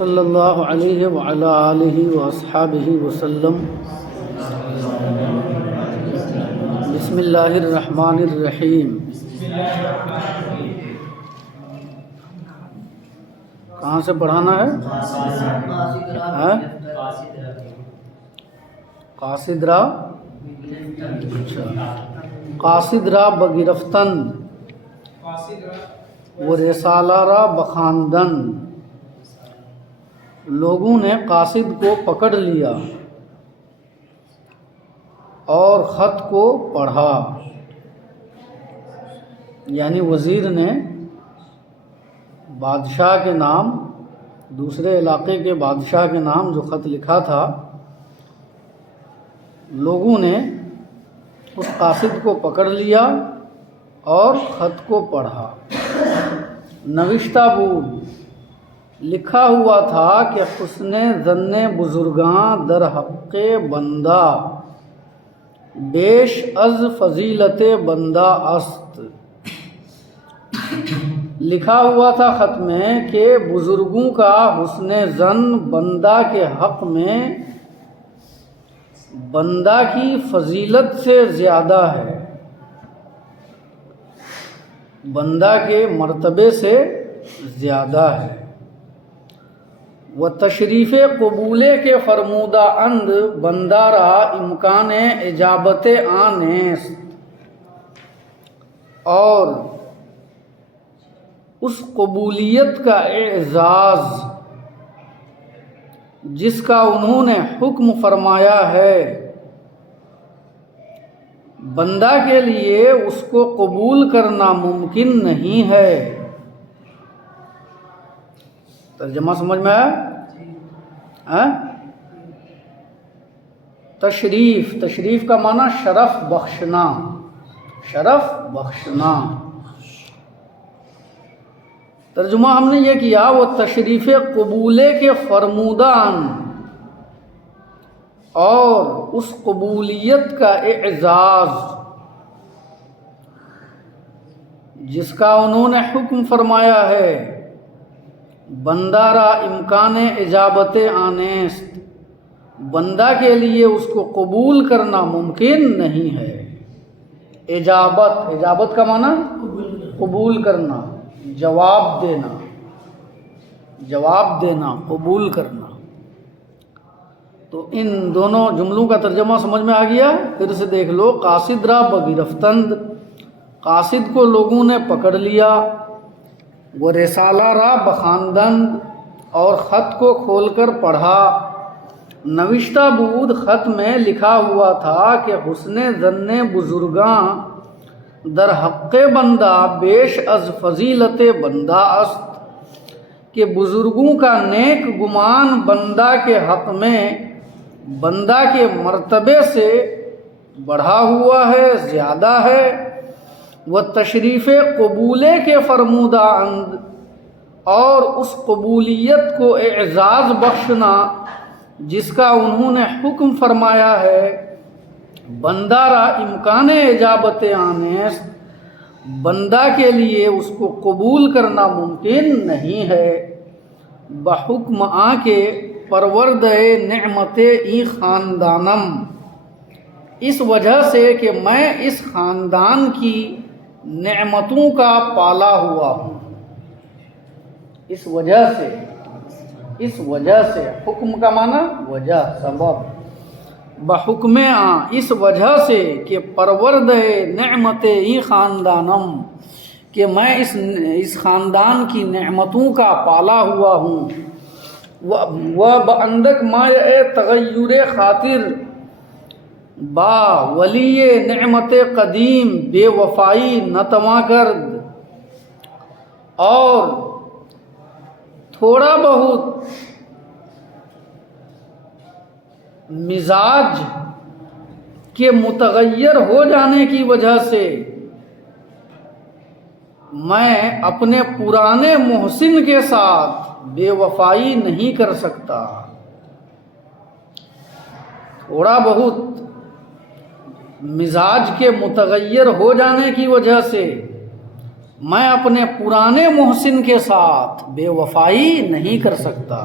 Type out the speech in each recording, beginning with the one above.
صلی اللہ علیہ وعلی آلہ واصحابہ وسلم۔ بسم اللہ الرحمن الرحیم۔ کہاں سے پڑھانا ہے؟ قاصد را قاصد را بگرفتن و رسالہ را بخواندن۔ لوگوں نے قاصد کو پکڑ لیا اور خط کو پڑھا، یعنی وزیر نے بادشاہ کے نام، دوسرے علاقے کے بادشاہ کے نام جو خط لکھا تھا، لوگوں نے اس قاصد کو پکڑ لیا اور خط کو پڑھا۔ نوشتہ بود، لکھا ہوا تھا کہ حسن ظن بزرگاں در حق بندہ، بیش از فضیلت بندہ است۔ لکھا ہوا تھا خط میں کہ بزرگوں کا حسن ظن بندہ کے حق میں بندہ کی فضیلت سے زیادہ ہے، بندہ کے مرتبے سے زیادہ ہے۔ و تشریف قبولے کے فرمودہ اند بندہ را امکان اجابت آنیست، اور اس قبولیت کا اعزاز جس کا انہوں نے حکم فرمایا ہے، بندہ کے لیے اس کو قبول کرنا ممکن نہیں ہے۔ ترجمہ سمجھ میں آیا؟ تشریف کا معنی شرف بخشنا، شرف بخشنا۔ ترجمہ ہم نے یہ کیا، وہ تشریف قبولے کے فرمودان اور اس قبولیت کا اعزاز جس کا انہوں نے حکم فرمایا ہے، بندہ را امکان اجابت آنیست، بندہ کے لیے اس کو قبول کرنا ممکن نہیں ہے۔ اجابت کا معنی قبول کرنا، جواب دینا، قبول کرنا۔ تو ان دونوں جملوں کا ترجمہ سمجھ میں آ گیا؟ پھر سے دیکھ لو۔ قاصد را بگرفتند، قاصد کو لوگوں نے پکڑ لیا، وہ رسالہ را بخواندند، اور خط کو کھول کر پڑھا۔ نوشتہ بود، خط میں لکھا ہوا تھا کہ حسن ظن بزرگاں در حق بندہ بیش از فضیلت بندہ است، کہ بزرگوں کا نیک گمان بندہ کے حق میں بندہ کے مرتبے سے بڑھا ہوا ہے، زیادہ ہے۔ وہ تشریف قبولے کے فرمودہ اند، اور اس قبولیت کو اعزاز بخشنا جس کا انہوں نے حکم فرمایا ہے، بندہ را امکان اجابت آنیست، بندہ کے لیے اس کو قبول کرنا ممکن نہیں ہے۔ بحکم آ کے پرورد نعمت ای خاندانم، اس وجہ سے کہ میں اس خاندان کی نعمتوں کا پالا ہوا ہوں۔ اس وجہ سے حکم کا معنی وجہ، سبب۔ بحکم اس وجہ سے کہ پرورد نعمت ای خاندانم، کہ میں اس خاندان کی نعمتوں کا پالا ہوا ہوں۔ و باندک مائع تغیر خاطر، با ولی نعمت قدیم بے وفائی نتواں کرد، اور تھوڑا بہت مزاج کے متغیر ہو جانے کی وجہ سے میں اپنے پرانے محسن کے ساتھ بے وفائی نہیں کر سکتا۔ تھوڑا بہت مزاج کے متغیر ہو جانے کی وجہ سے میں اپنے پرانے محسن کے ساتھ بے وفائی نہیں کر سکتا۔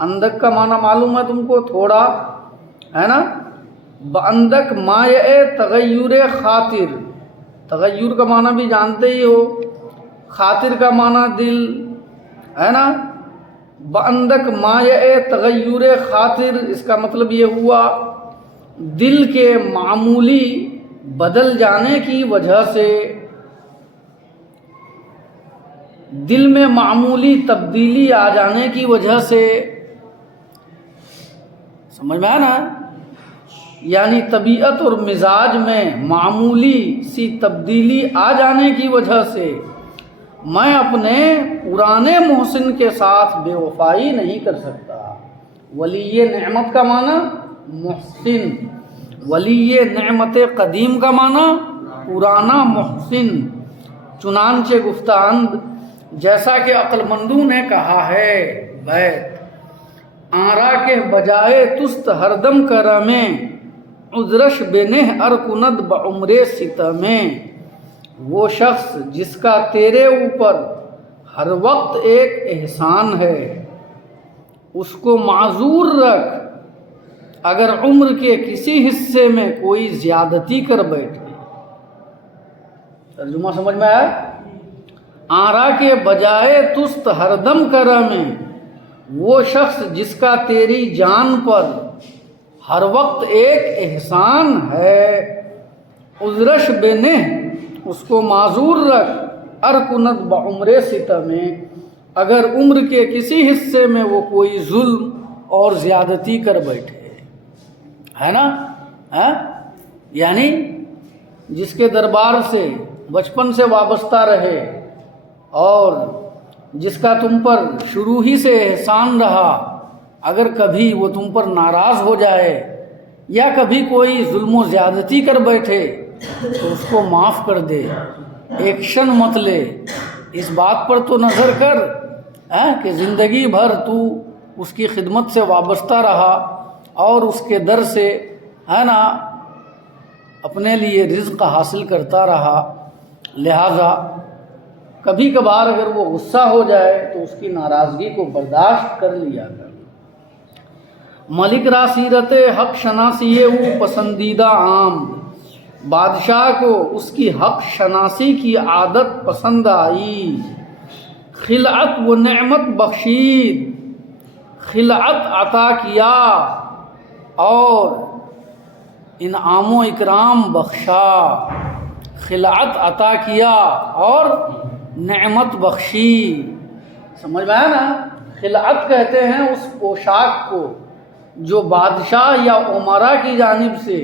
اندک کا معنی معلوم ہے تم کو تھوڑا، ہے نا؟ باندک مایع تغیر خاطر، تغیر کا معنی بھی جانتے ہی ہو، خاطر کا معنی دل، ہے نا؟ باندک مایع تغیر خاطر، اس کا مطلب یہ ہوا دل کے معمولی بدل جانے کی وجہ سے، دل میں معمولی تبدیلی آ جانے کی وجہ سے، سمجھ میں آیا نا؟ یعنی طبیعت اور مزاج میں معمولی سی تبدیلی آ جانے کی وجہ سے میں اپنے پرانے محسن کے ساتھ بے وفائی نہیں کر سکتا۔ ولی نعمت کا معنی محسن، ولی نعمت قدیم کا معنی پرانا محسن۔ چنانچہ گفتند جیسا کہ عقل مندوں نے کہا ہے، بیت آرا کے بجائے تست ہر دم کرمیں، عذرش بنہ ارکند بعمر ستمیں۔ وہ شخص جس کا تیرے اوپر ہر وقت ایک احسان ہے، اس کو معذور رکھ اگر عمر کے کسی حصے میں کوئی زیادتی کر بیٹھے۔ ترجمہ سمجھ میں آیا؟ آرا کے بجائے تست ہر دم کرمیں، وہ شخص جس کا تیری جان پر ہر وقت ایک احسان ہے، عذرش بنہ، اس کو معذور رکھ، ارکنت بعمر ستمیں، اگر عمر کے کسی حصے میں وہ کوئی ظلم اور زیادتی کر بیٹھے، ہے نا؟ یعنی جس کے دربار سے بچپن سے وابستہ رہے اور جس کا تم پر شروع ہی سے احسان رہا، اگر کبھی وہ تم پر ناراض ہو جائے یا کبھی کوئی ظلم و زیادتی کر بیٹھے تو اس کو معاف کر دے، ایکشن مت لے۔ اس بات پر تو نظر کر کہ زندگی بھر تو اس کی خدمت سے وابستہ رہا اور اس کے در سے، ہے نا، اپنے لیے رزق حاصل کرتا رہا، لہٰذا کبھی کبھار اگر وہ غصہ ہو جائے تو اس کی ناراضگی کو برداشت کر لیا کر۔ ملک را سیرت حق شناسی او پسندیدہ عام، بادشاہ کو اس کی حق شناسی کی عادت پسند آئی۔ خلعت و نعمت بخشید، خلعت عطا کیا اور انعام و اکرام بخشا، خلعت عطا کیا اور نعمت بخشی۔ سمجھ میں آیا نا؟ خلعت کہتے ہیں اس پوشاک کو جو بادشاہ یا امراء کی جانب سے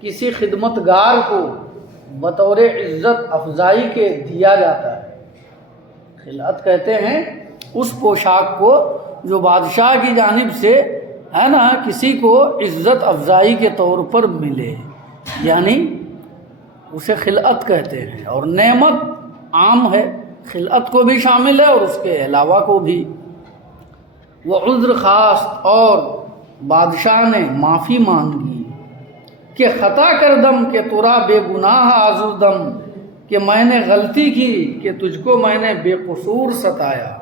کسی خدمتگار کو بطور عزت افزائی کے دیا جاتا ہے۔ خلعت کہتے ہیں اس پوشاک کو جو بادشاہ کی جانب سے، ہے نا، کسی کو عزت افزائی کے طور پر ملے، یعنی اسے خلعت کہتے ہیں۔ اور نعمت عام ہے، خلعت کو بھی شامل ہے اور اس کے علاوہ کو بھی۔ وہ عذر خواست، اور بادشاہ نے معافی مانگی کہ خطا کردم کہ ترا بے گناہ آزردم، کہ میں نے غلطی کی کہ تجھ کو میں نے بے قصور ستایا۔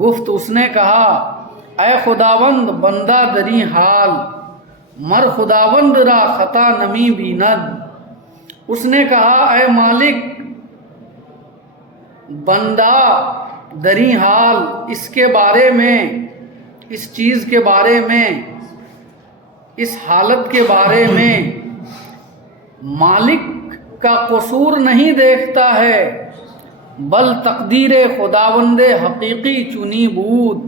گفت اس نے کہا اے خداوند بندہ دری حال، مر خداوند را خطا نمی بیند۔ اس نے کہا اے مالک بندہ دری حال، اس کے بارے میں، اس چیز کے بارے میں، اس حالت کے بارے میں مالک کا قصور نہیں دیکھتا ہے، بل تقدیر خداوند حقیقی چنی بود،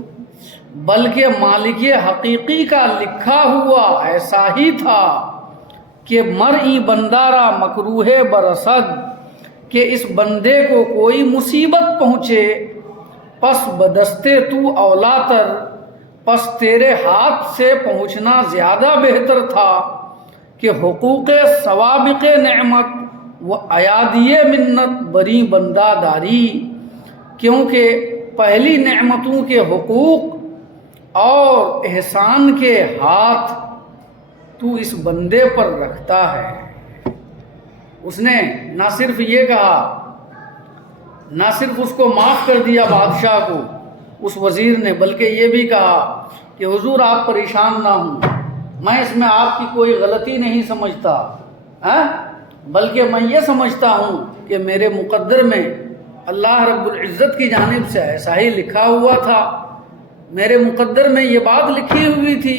بلکہ مالک حقیقی کا لکھا ہوا ایسا ہی تھا کہ مرئی بندارا مکروہ برسد، کہ اس بندے کو کوئی مصیبت پہنچے، پس بدستے تو اولاتر، پس تیرے ہاتھ سے پہنچنا زیادہ بہتر تھا کہ حقوق سوابق نعمت و ایادی منت بری بندہ داری، کیونکہ پہلی نعمتوں کے حقوق اور احسان کے ہاتھ تو اس بندے پر رکھتا ہے۔ اس نے نہ صرف یہ کہا نہ صرف اس کو معاف کر دیا بادشاہ کو اس وزیر نے، بلکہ یہ بھی کہا کہ حضور آپ پریشان نہ ہوں، میں اس میں آپ کی کوئی غلطی نہیں سمجھتا، بلکہ میں یہ سمجھتا ہوں کہ میرے مقدر میں اللہ رب العزت کی جانب سے ایسا ہی لکھا ہوا تھا، میرے مقدر میں یہ بات لکھی ہوئی تھی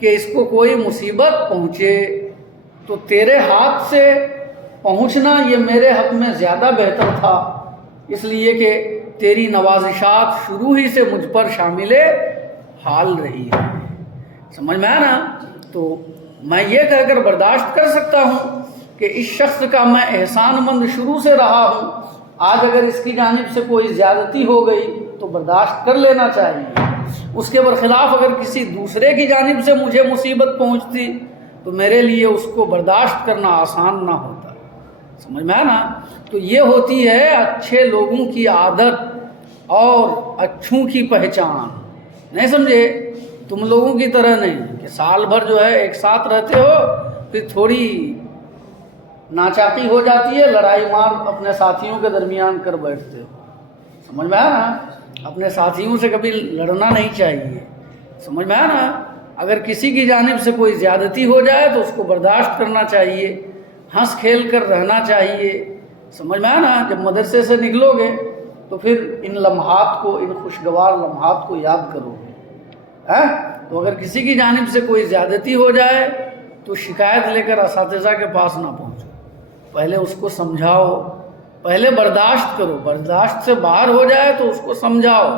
کہ اس کو کوئی مصیبت پہنچے تو تیرے ہاتھ سے پہنچنا یہ میرے حق میں زیادہ بہتر تھا، اس لیے کہ تیری نوازشات شروع ہی سے مجھ پر شامل حال رہی ہے۔ سمجھ میں آیا نا؟ تو میں یہ کہہ کر برداشت کر سکتا ہوں کہ اس شخص کا میں احسان مند شروع سے رہا ہوں، آج اگر اس کی جانب سے کوئی زیادتی ہو گئی تو برداشت کر لینا چاہیے، اس کے برخلاف اگر کسی دوسرے کی جانب سے مجھے مصیبت پہنچتی تو میرے لیے اس کو برداشت کرنا آسان نہ ہوتا۔ سمجھ میں آیا نا؟ تو یہ ہوتی ہے اچھے لوگوں کی عادت اور اچھوں کی پہچان، نہیں سمجھے؟ تم لوگوں کی طرح نہیں کہ سال بھر جو ہے ایک ساتھ رہتے ہو، پھر تھوڑی ناچاقی ہو جاتی ہے، لڑائی مار اپنے ساتھیوں کے درمیان کر بیٹھتے ہو۔ سمجھ میں آیا نا؟ اپنے ساتھیوں سے کبھی لڑنا نہیں چاہیے، سمجھ میں آیا نا؟ اگر کسی کی جانب سے کوئی زیادتی ہو جائے تو اس کو برداشت کرنا چاہیے، ہنس کھیل کر رہنا چاہیے، سمجھ میں آیا نا؟ جب مدرسے سے نکلو گے تو پھر ان لمحات کو، ان خوشگوار لمحات کو یاد کرو گے۔ تو اگر کسی کی جانب سے کوئی زیادتی ہو جائے تو شکایت لے کر اساتذہ کے پاس نہ پہنچو، پہلے اس کو سمجھاؤ، پہلے برداشت کرو، برداشت سے باہر ہو جائے تو اس کو سمجھاؤ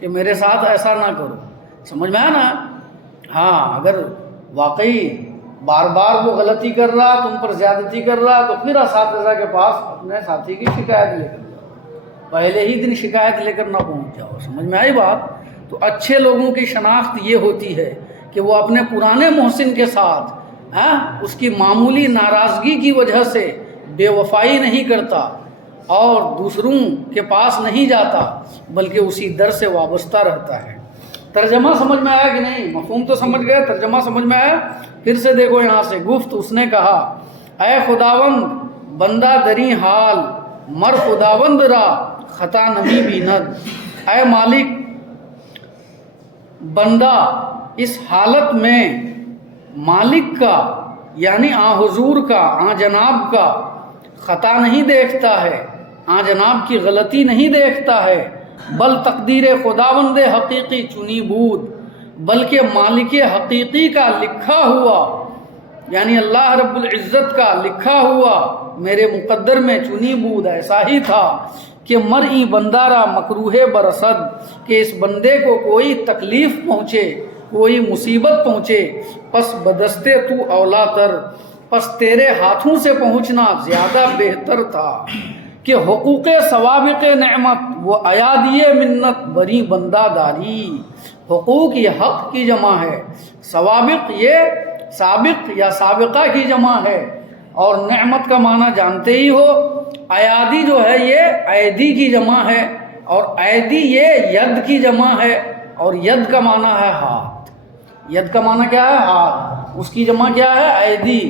کہ میرے ساتھ ایسا نہ کرو۔ سمجھ میں آیا نا؟ ہاں، اگر واقعی بار بار وہ غلطی کر رہا، تم پر زیادتی کر رہا، تو پھر اساتذہ کے پاس اپنے ساتھی کی شکایت لے کر جاؤ، پہلے ہی دن شکایت لے کر نہ پہنچ جاؤ۔ سمجھ میں آئی بات؟ تو اچھے لوگوں کی شناخت یہ ہوتی ہے کہ وہ اپنے پرانے محسن کے ساتھ اس کی معمولی ناراضگی کی وجہ سے بے وفائی نہیں کرتا اور دوسروں کے پاس نہیں جاتا، بلکہ اسی در سے وابستہ رہتا ہے۔ ترجمہ سمجھ میں آیا کہ نہیں؟ مفہوم تو سمجھ گئے، ترجمہ سمجھ میں آیا؟ پھر سے دیکھو یہاں سے، گفت اس نے کہا، اے خداوند بندہ دری حال مر خداوند را خطا نمی بیند۔ اے مالک، بندہ اس حالت میں مالک کا یعنی حضور کا، جناب کا خطا نہیں دیکھتا ہے، جناب کی غلطی نہیں دیکھتا ہے، بل تقدیر خداوند حقیقی چنی بود، بلکہ مالک حقیقی کا لکھا ہوا یعنی اللہ رب العزت کا لکھا ہوا میرے مقدر میں چنی بود ایسا ہی تھا کہ مرئی بندارا مکروہ برسد، کہ اس بندے کو کوئی تکلیف پہنچے، کوئی مصیبت پہنچے، پس بدستے تو اولا تر، پس تیرے ہاتھوں سے پہنچنا زیادہ بہتر تھا، کہ حقوق سوابق نعمت وہ ایادی منت بری بندہ داری۔ حقوق یہ حق کی جمع ہے، سوابق یہ سابق یا سابقہ کی جمع ہے، اور نعمت کا معنی جانتے ہی ہو، ایادی جو ہے یہ ایدی کی جمع ہے، اور ایدی یہ ید کی جمع ہے، اور ید کا معنی ہے ہاتھ۔ ید کا معنی کیا ہے؟ ہاتھ، اس کی جمع کیا ہے؟ ایدی،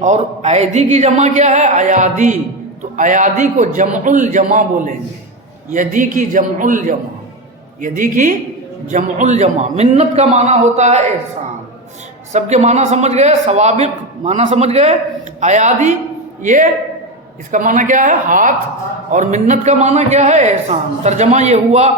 اور ایدی کی جمع کیا ہے؟ ایادی۔ تو ایادی کو جمع الجمع بولیں گے، یدی کی جمع الجمع، یدی کی جمع الجمع۔ منت کا معنی ہوتا ہے احسان۔ سب کے معنی سمجھ گئے؟ سوابق معنی سمجھ گئے؟ ایادی یہ اس کا معنی کیا ہے؟ ہاتھ، اور منت کا معنی کیا ہے؟ احسان۔ ترجمہ یہ ہوا،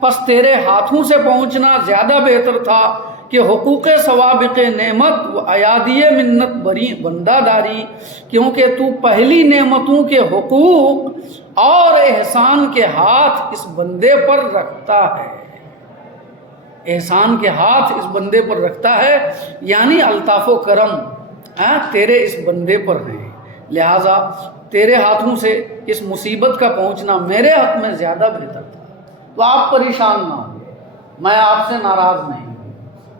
پس تیرے ہاتھوں سے پہنچنا زیادہ بہتر تھا کہ حقوق سوابق نعمت و ایادی منت بری بندہ داری، کیونکہ تو پہلی نعمتوں کے حقوق اور احسان کے ہاتھ اس بندے پر رکھتا ہے، احسان کے ہاتھ اس بندے پر رکھتا ہے، یعنی الطاف و کرم تیرے اس بندے پر ہیں، لہٰذا تیرے ہاتھوں سے اس مصیبت کا پہنچنا میرے حق میں زیادہ بہتر تھا۔ تو آپ پریشان نہ ہوں، میں آپ سے ناراض نہیں ہوں،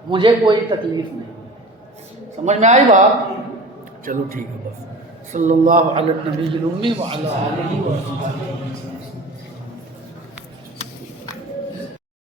مجھے کوئی تکلیف نہیں۔ سمجھ میں آئی بات؟ چلو ٹھیک ہے، بس صلی اللہ علیہ نبی الامی وعلی آلہ وصحبہ۔